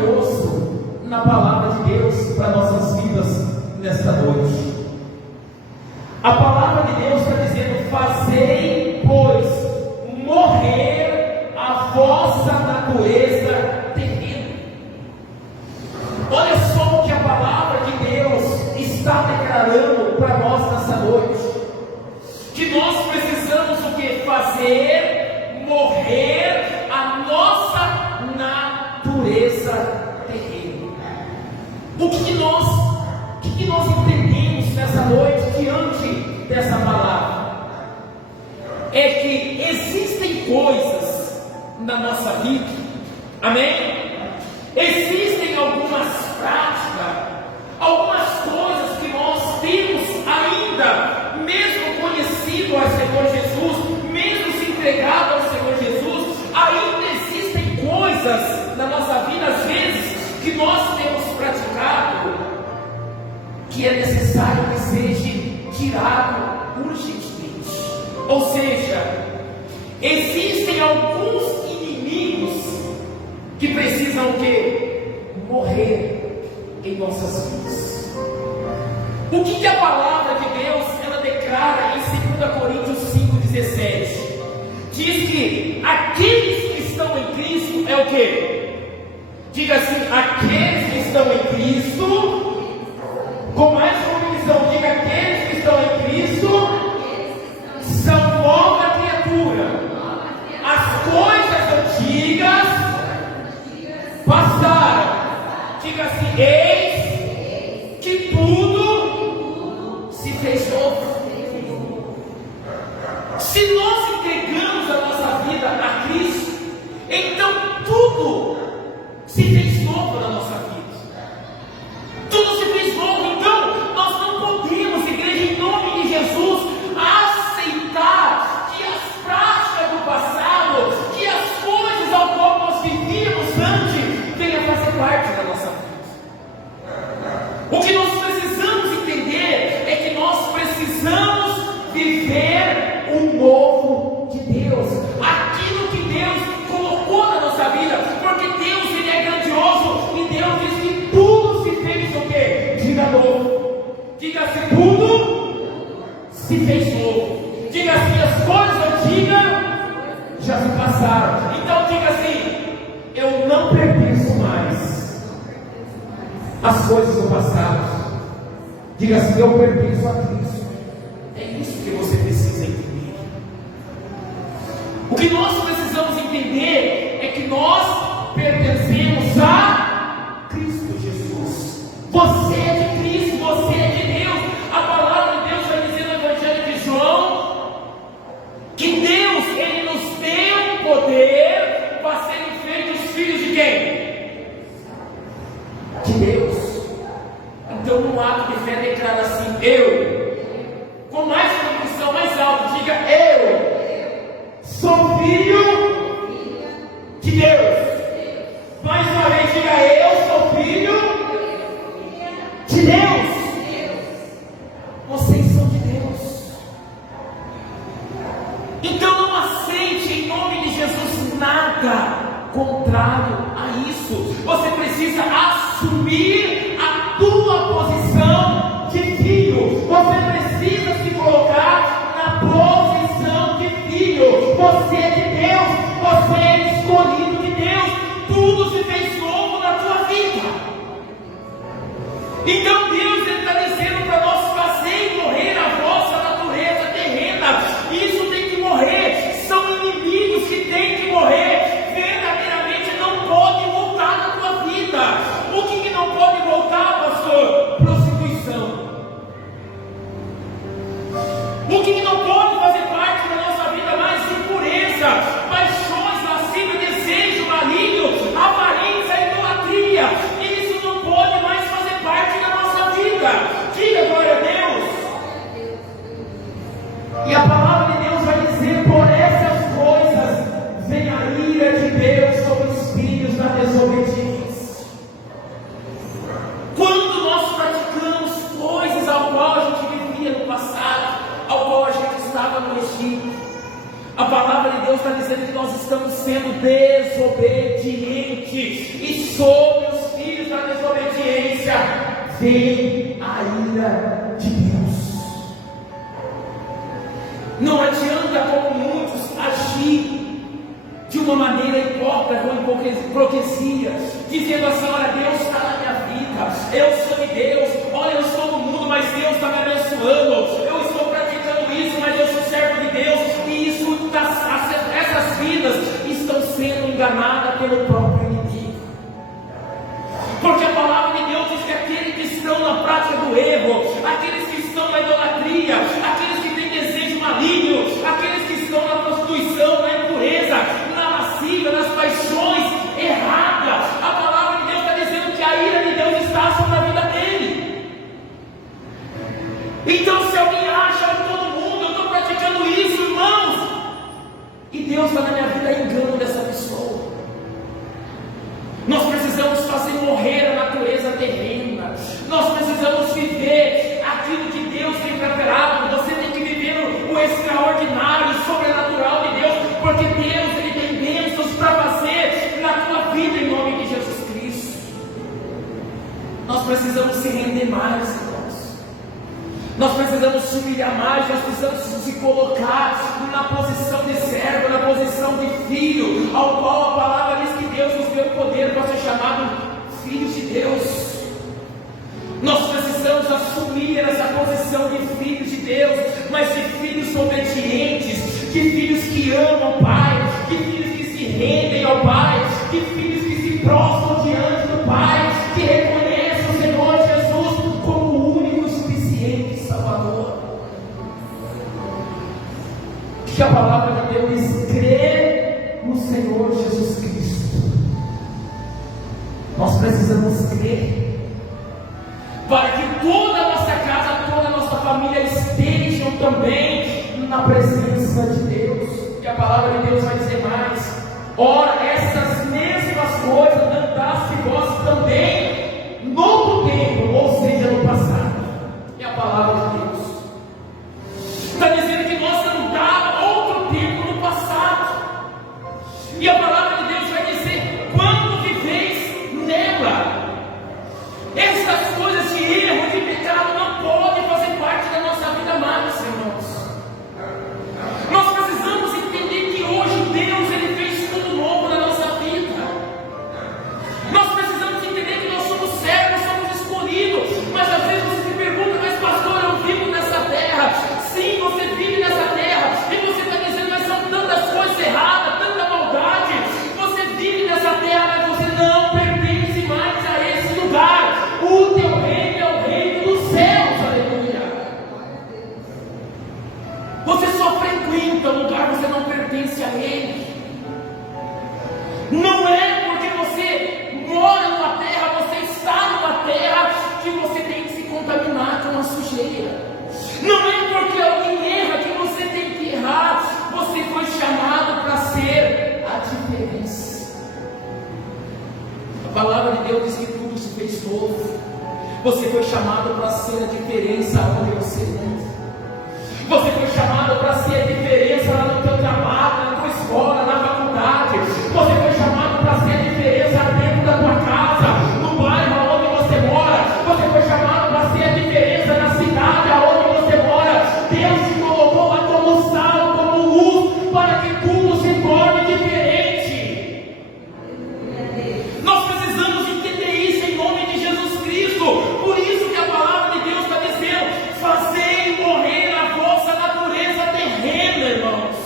maravilhoso na palavra de Deus para nossas vidas nesta noite. A palavra de Deus está dizendo: fazei, pois, morrer a vossa natureza terrena. Olha só o que a palavra de Deus está declarando para nós nessa noite. Que nós precisamos o que? Fazer morrer a nossa natureza terrena. O que nós entendemos nessa noite diante dessa palavra? É que existem coisas na nossa vida, amém? Existem algumas práticas, algumas coisas que nós temos ainda, mesmo conhecido ao Senhor Jesus, mesmo se entregado ao Senhor Jesus, ainda existem coisas na nossa vida, às vezes, que nós temos praticado, que é necessário que seja tirado urgentemente. Ou seja, existem alguns inimigos que precisam o quê? Morrer em nossas vidas. O que a palavra de Deus ela declara em 2 Coríntios 5,17? Diz que aqueles que estão em Cristo é o quê? Diga assim: aqueles que estão em Cristo, com mais convicção, diga: aqueles que estão em Cristo são nova criatura. As coisas antigas passaram. Diga assim: eis que tudo se fez novo. Se nós entregamos a nossa vida a Cristo, então tudo se fez novo na nossa vida. Tudo se fez novo. Então nós não podemos, igreja, em nome de Jesus, aceitar que as práticas do passado, que as coisas ao qual nós vivíamos antes, venham a fazer parte da nossa vida. O que nós precisamos entender é que nós precisamos viver o novo de Deus, aquilo que Deus colocou na nossa vida, porque Deus ele é grandioso e Deus diz que tudo se fez o quê? Diga novo. Diga assim: tudo se fez novo. Diga assim: as coisas antigas já se passaram. Então diga assim: eu não pertenço mais às coisas do passado. Diga assim: eu pertenço a Cristo. É isso que você precisa entender. O que nós precisamos entender é que nós pertencemos a Cristo Jesus. Você é de Cristo, você é de Deus. A palavra de Deus vai dizer no Evangelho de João que Deus ele nos deu poder para serem feitos filhos de quem? De Deus. Então, no ato de fé, declara assim: eu, com mais convicção, mais alto, diga: eu sou filho de Deus. Mais uma vez, diga: eu sou filho de Deus. Vocês são de Deus. Então não aceite em nome de Jesus nada contrário a isso. Você precisa assumir a tua posição de filho. Você precisa se colocar na posição de filho. Você é de Deus, você é escolhido de Deus. Tudo se fez novo na tua vida. Então Deus está dizendo para nós: fazer morrer a vossa natureza terrena. Isso tem que morrer. São inimigos que têm que morrer. Verdadeiramente não pode voltar na tua vida. O que não pode voltar, pastor? Prostituição. O que não pode fazer parte da nossa vida mais? Impureza, paixões, lascívia, desejo maligno, avareza, idolatria. Isso não pode mais fazer parte da nossa vida. Diga glória a Deus. E a palavra de Deus vai dizer: por essas coisas vem a ira de Deus sobre os filhos da desobediência. Quando nós praticamos coisas ao qual a gente vivia no passado, ao qual a gente estava no Egito, a palavra de Deus está dizendo que nós estamos sendo desobedientes, e sobre os vem a ira de Deus. Não adianta como muitos agir de uma maneira hipócrita, com hipocrisia, dizendo assim: olha, Deus está na minha vida, eu sou de Deus, olha, eu estou no mundo, mas Deus está me abençoando, eu estou praticando isso, mas eu sou servo de Deus, e isso, essas vidas estão sendo enganadas pelo próprio inimigo. Porque a palavra de Deus diz que aqueles que estão na prática do erro, aqueles que estão na idolatria, aqueles que têm desejo maligno, aqueles que estão na prostituição, na impureza, na lascívia, nas paixões erradas, a palavra de Deus está dizendo que a ira de Deus está sobre a vida dele. Então, se alguém acha que todo mundo, eu estou praticando isso, irmãos, e Deus está na minha vida, engano dessa pessoa. Nós precisamos fazer morrer a natureza terrena. Nós precisamos viver aquilo que Deus tem preparado. Você tem que viver o extraordinário, o sobrenatural de Deus, porque Deus, Ele tem bênçãos para fazer na tua vida em nome de Jesus Cristo. Nós precisamos se render mais, irmãos. Nós precisamos se humilhar mais. Nós precisamos se colocar na posição de servo, na posição de filho, ao qual a palavra diz que Deus nos deu o poder para ser chamado filhos de Deus. Nós precisamos assumir essa posição de filhos de Deus, mas de filhos obedientes, de filhos que amam o Pai, de filhos que se rendem ao Pai, de filhos que se prostram diante do Pai, que reconhecem o Senhor Jesus como o único e suficiente Salvador. Que a palavra de Deus diz: crer no Senhor Jesus Cristo. Nós precisamos crer, para que toda a nossa casa, toda a nossa família estejam também na presença de Deus. E a palavra de Deus vai dizer mais: ora, essas mesmas coisas andaste vós também no outro tempo, ou seja, no passado. E a palavra de Deus está dizendo que nós andávamos outro tempo no passado. E a palavra de Deus vai dizer: quando viveis nela. Essas coisas de erro, de pecado não podem fazer parte da nossa vida mais, irmãos. Nós precisamos entender que hoje Deus, Ele fez tudo novo na nossa vida. Nós precisamos entender que nós somos servos, somos escolhidos. Mas às vezes você se pergunta: mas pastor, eu vivo nessa terra. Sim, você vive nessa terra. E você está dizendo: mas são tantas coisas erradas, tanta maldade. Você vive nessa terra, mas você não pertence mais a esse lugar. O teu reino é o reino dos céus, aleluia. Você só frequenta o lugar, você não pertence a ele. Não é porque você mora numa terra, você está numa terra, que você tem que se contaminar com a sujeira. Não é porque alguém erra que você tem que errar. Você foi chamado para ser a diferença. A palavra de Deus diz que tudo se fez novo. Você foi chamado para ser a diferença onde você anda. Você foi chamado para ser a diferença lá no teu trabalho, na tua escola, na faculdade. Você foi chamado para ser a diferença dentro da tua casa, no bairro onde você mora. Você foi chamado para ser a diferença na cidade onde você mora. Deus te colocou lá como sal, como luz, para que tudo se torne diferente. Nós precisamos entender isso em nome de Jesus Cristo. Por isso que a palavra de Deus está dizendo: fazei morrer a vossa natureza terrena, irmãos.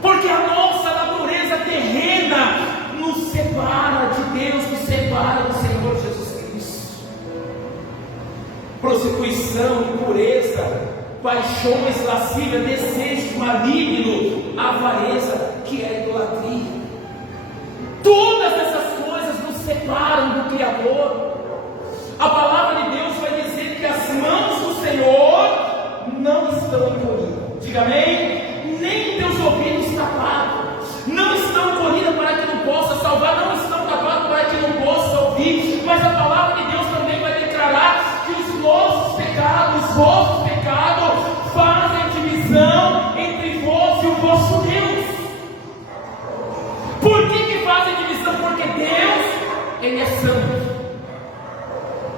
Porque a nossa natureza terrena nos separa de Deus, nos separa do Senhor Jesus Cristo. Prostituição, impureza, paixões, lascívia, desejo maligno, avareza, que é idolatria. Todas essas coisas nos separam do Criador. A palavra de Deus vai dizer que as mãos do Senhor não estão encolhidas. Diga amém? Nem teus ouvidos tapados. Não estão encolhidas para que não possa salvar. Não estão tapados para que não possa ouvir. Mas a palavra de Deus também vai declarar que os nossos pecados, os vossos pecados, fazem divisão entre vós e o vosso Deus. Por que fazem divisão? Porque Deus, Ele é santo.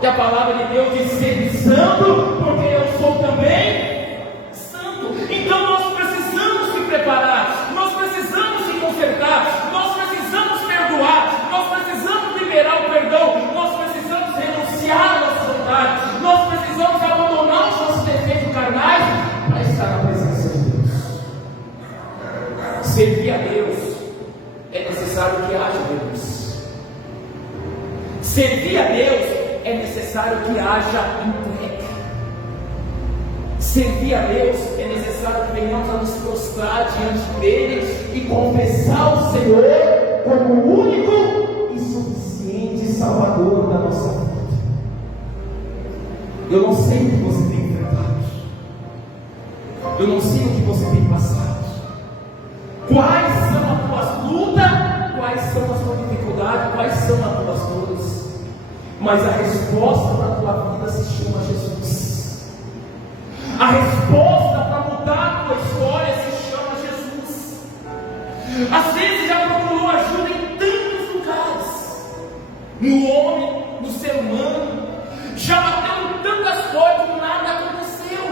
E a palavra de Deus diz: sede santo, porque eu sou também santo. Então nós precisamos se preparar, nós precisamos se consertar, nós precisamos perdoar, nós precisamos liberar o perdão, nós precisamos renunciar à nossa vontade, nós precisamos abandonar os nossos defeitos carnais para estar na presença de Deus. Servir a Deus é necessário que haja renúncia. Servir a Deus é necessário que haja entrega. Servir a Deus é necessário que venhamos a nos prostrar diante dele e confessar o Senhor como o único e suficiente Salvador da nossa vida. Eu não sei o que você tem enfrentado, eu não sei o que você tem passado, quais são as tuas lutas, quais são as tuas dificuldades, quais são as tuas dores, mas a resposta para a tua vida se chama Jesus. A resposta para mudar a tua história se chama Jesus. Às vezes já procurou ajuda em tantos lugares, no homem, no ser humano, já bateu em tantas portas e nada aconteceu.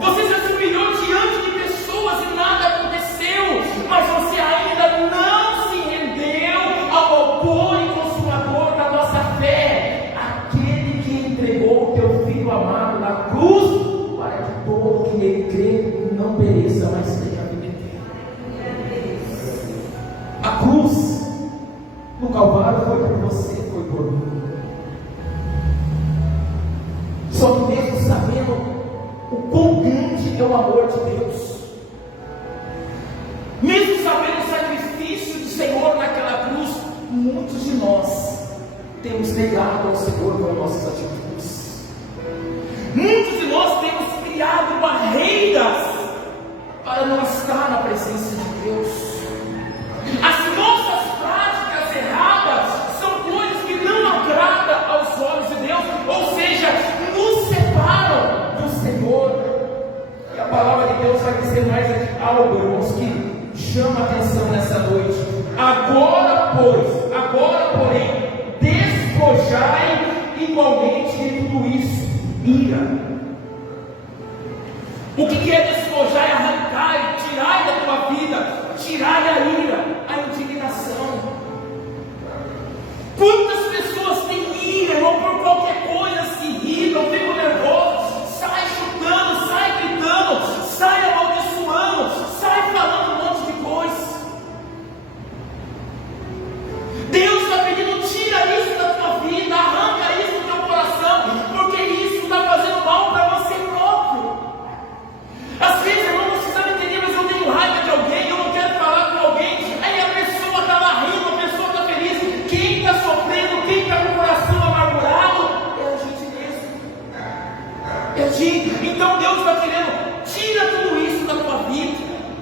Você já se humilhou diante de pessoas e nada aconteceu, mas você ainda não se rendeu ao autor e consumador da nossa fé, aquele que entregou o teu Filho amado na cruz, para que todo que nele crê não pereça, mas tenha a vida eterna. A cruz no Calvário foi por você, foi por mim. Só que mesmo sabendo o quão grande é o amor de Deus, mesmo sabendo o sacrifício do Senhor naquela cruz, muitos de nós temos negado ao Senhor com nossas atitudes. Muitos de nós temos criado barreiras para não estar na presença de Deus. As nossas práticas erradas são coisas que não agradam aos olhos de Deus, ou seja, nos separam do Senhor. E a palavra de Deus vai dizer mais aqui algo, irmãos, que chama a atenção nessa noite. Agora, porém, despojai igualmente de tudo isso, ira. O que é despojar? É arrancar, tirar da tua vida, tirar a ira, a indignação. Quantas pessoas têm ira, irmão, por qualquer coisa, se irritam, ficam nervosos, sai chutando, sai gritando, sai amaldiçoando, sai falando um monte de coisa. Deus está pedindo: tira isso da tua vida, arranca isso do teu coração, porque isso está fazendo mal para você próprio. Às vezes, irmão, você sabe entender, mas eu tenho raiva de alguém, eu não quero falar com alguém, aí a pessoa está lá rindo, a pessoa está feliz. Quem está sofrendo, quem está com o coração amargurado, é a gente mesmo. É a gente. Então Deus está querendo: tira tudo isso da tua vida,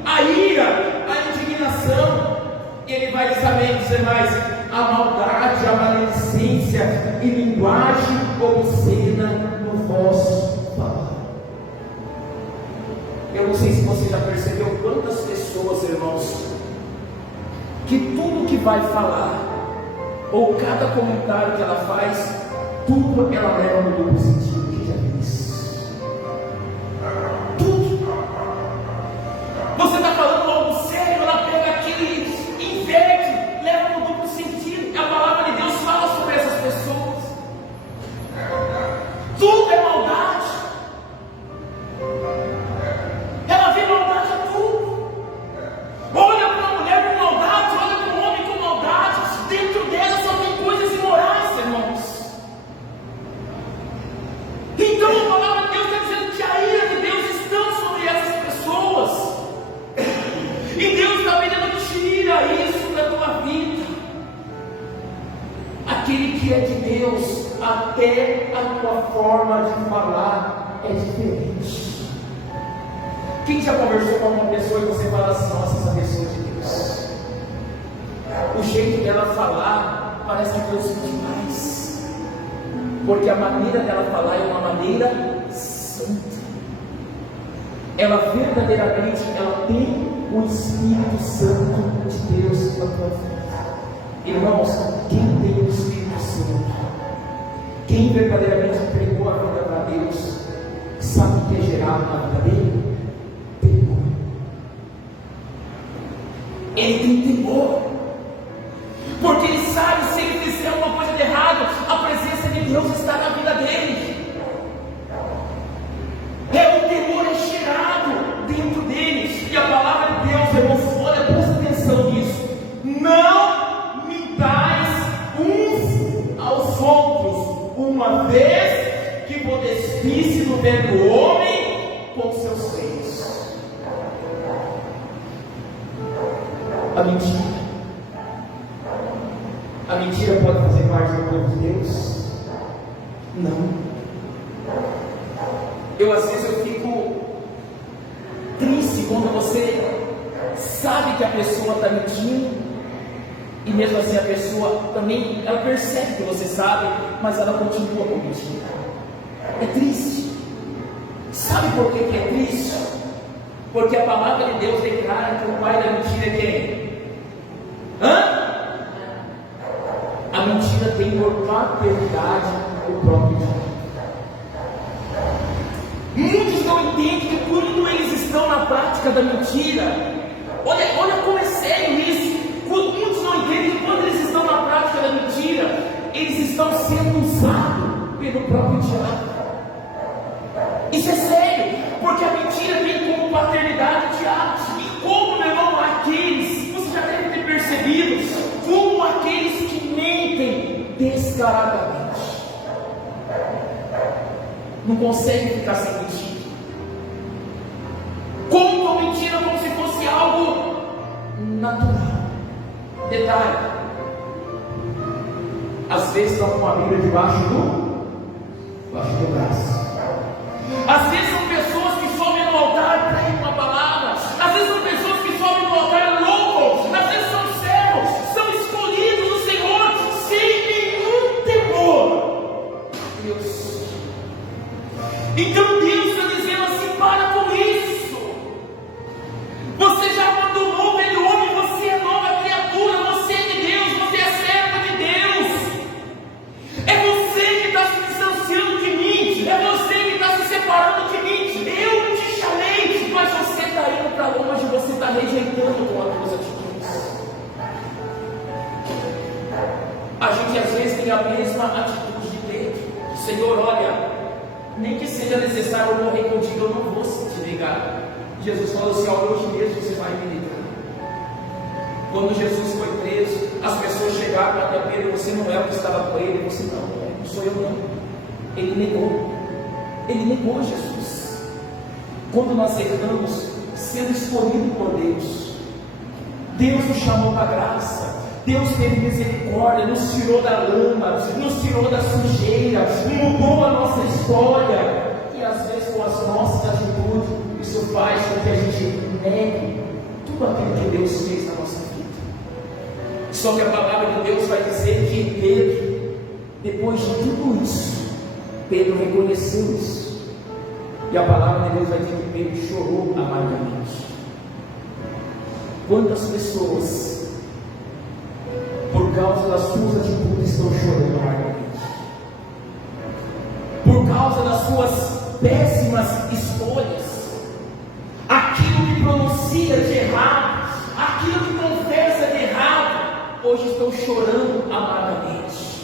a ira, a indignação. Ele vai também dizer mais: a maldade, a maledicência e linguagem obscena no vosso falar. Eu não sei se você já percebeu quantas pessoas, irmãos, que tudo que vai falar, ou cada comentário que ela faz, tudo ela leva no duplo sentido. Que já viu isso? Tudo. Você está falando algo sério, ela pega aquilo e inverte, leva no duplo sentido. A palavra de Deus fala sobre essas pessoas. Tudo é maldade. Ela vê maldade a tudo. Olha para a mulher com maldade, olha para o homem com maldade. Dentro dela só tem coisas imorais, irmãos. Então a palavra de Deus está dizendo que a ira de Deus está sobre essas pessoas. E Deus está pedindo: tira isso da tua vida. Aquele que é de Deus, até a tua forma de falar é diferente. Quem já conversou com uma pessoa e você fala assim: nossa, essa pessoa é de Deus, o jeito dela falar parece que Deus é demais, porque a maneira dela falar é uma maneira santa. Ela verdadeiramente, ela tem o Espírito Santo de Deus na tua vida. Irmãos, quem tem o Espírito Santo, Quem verdadeiramente entregou a vida para Deus, sabe o que é gerado na vida dele? Temor. Ele tem temor, porque ele sabe, se ele fizer alguma coisa de errado, a presença de Deus está na vida dele. O temor é gerado dentro dele. E a palavra de Deus, irmãos, olha, presta atenção nisso. Não mintais uns aos outros, uma vez que vos despisse do velho homem com seus feitos. A mentira pode fazer parte do povo de Deus? Não. Às vezes eu fico triste quando você sabe que a pessoa está mentindo, e mesmo assim a pessoa também, ela percebe que você sabe, mas ela continua com mentira. É triste. Sabe por que é triste? Porque a palavra de Deus declara que o pai da mentira é quem? A mentira tem por paternidade o próprio Deus. Muitos não entendem que quando eles estão na prática da mentira, olha como é sério isso. Muitos não entendem que quando eles estão na prática da mentira, eles estão sendo usados pelo próprio diabo. Isso é sério, porque a mentira tem como paternidade o diabo. E como, meu irmão, aqueles, você já deve ter percebido, como aqueles que mentem descaradamente não conseguem ficar sem mentir. Contam mentira como se fosse algo natural. Detalhe: às vezes estão com a Bíblia debaixo do braço. Às vezes são pessoas que sobem no altar, pregam uma palavra. Às vezes são pessoas que sobem no altar, louvam. Às vezes são servos, são escolhidos do Senhor, sem nenhum temor. Deus. Então Deus está dizendo assim: para com isso. Você já abandonou o velho homem, você é nova criatura, você é de Deus, você é servo de Deus. É você que está se distanciando de mim, é você que está se separando de mim. Eu te chamei, mas você está indo para longe, você está rejeitando com as suas atitudes. A gente às vezes tem a mesma atitude de Pedro: Senhor, olha, nem que seja necessário eu morrer contigo, eu não vou te negar. Jesus falou assim: olha, hoje mesmo você vai me negar. Quando Jesus foi preso, as pessoas chegaram até Pedro: você não é o que estava com ele? Ele disse: não sou eu não. Ele negou Jesus. Quando nós erramos, sendo escolhido por Deus, Deus nos chamou para a graça, Deus teve misericórdia, nos tirou da lama, nos tirou da sujeira, mudou a nossa história. E às vezes com as nossas atitudes, isso faz com que a gente negue tudo aquilo que Deus fez na nossa vida. Só que a palavra de Deus vai dizer que Pedro, depois de tudo isso, Pedro reconheceu isso. E a palavra de Deus vai dizer que Pedro chorou amargamente. Quantas pessoas, por causa das suas atitudes, estão chorando amargamente? Por causa das suas péssimas escolhas, aquilo que pronuncia de errado, aquilo que confessa de errado, hoje estão chorando amargamente.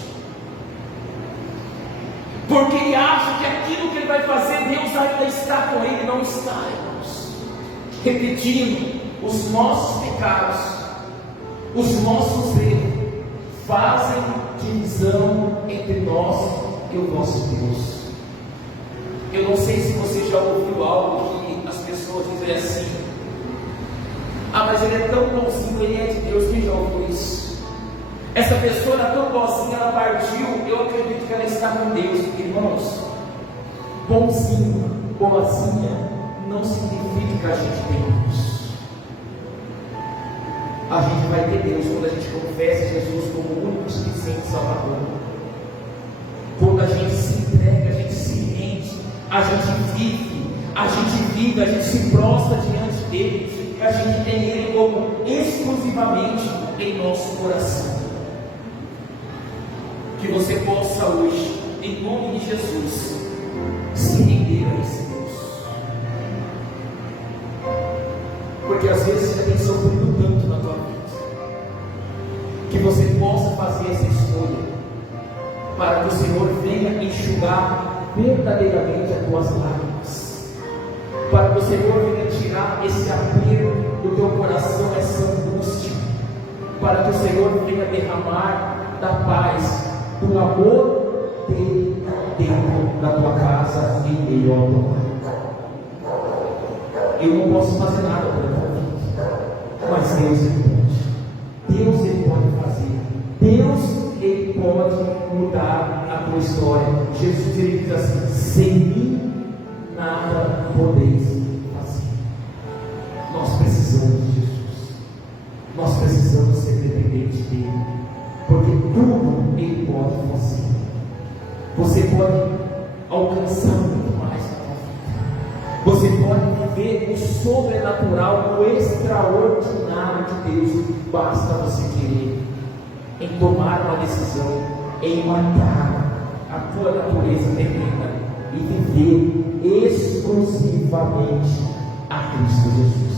Porque ele acha que aquilo que ele vai fazer, Deus ainda está com ele. Não está, irmãos. Repetindo, os nossos pecados, os nossos erros fazem divisão entre nós e o nosso Deus. Eu não sei se você já ouviu algo que as pessoas dizem assim: mas ele é tão bonzinho, ele é de Deus. Quem já ouviu isso? Essa pessoa era tão boazinha, ela partiu, eu acredito que ela está com Deus. Irmãos, bonzinho, boazinha, não significa que a gente tem Deus. A gente vai ter Deus quando a gente confessa Jesus como o único suficiente Salvador. Quando a gente se entrega, a gente se rende, a gente vive, a gente se prostra diante dele, a gente tem ele como exclusivamente em nosso coração. Que você possa hoje em nome de Jesus, se render a esse Deus. Porque às vezes você tem sofrido tanto na tua vida, que você possa fazer essa escolha, para que o Senhor venha enxugar verdadeiramente as tuas lágrimas, para que o Senhor venha tirar esse aperto do teu coração, essa angústia, para que o Senhor venha derramar da paz, do amor dele dentro da tua casa, em meio ao teu lar. Eu não posso fazer nada pela tua vida, mas Deus ele pode. Deus ele pode fazer. Deus ele pode mudar a tua história. Jesus ele diz assim: sem mim nada podeis fazer. Nós precisamos de Jesus. Nós precisamos ser dependentes dele, porque tudo ele pode fazer. Você pode alcançar muito mais na tua vida. Você pode viver o sobrenatural, o extraordinário de Deus. Basta você querer, em tomar uma decisão, em matar a tua natureza terrena e viver exclusivamente a Cristo Jesus.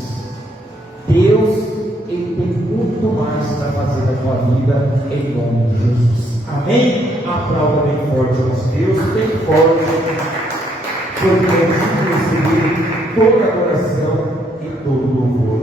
Deus ele tem muito mais para fazer na tua vida, em nome de Jesus. Amém? Aplauda bem forte aos Deus, bem forte, porque Deus receber toda adoração e todo louvor.